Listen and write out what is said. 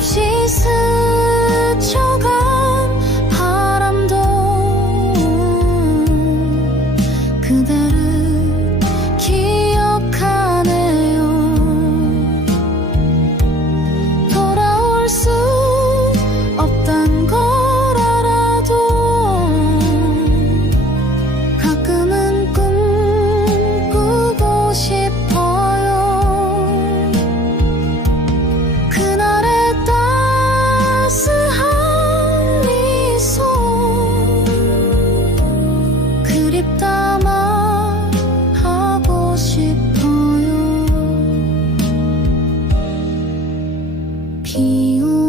없이 스쳐간 바람도 그대를 기억하네요. 돌아올 수 平。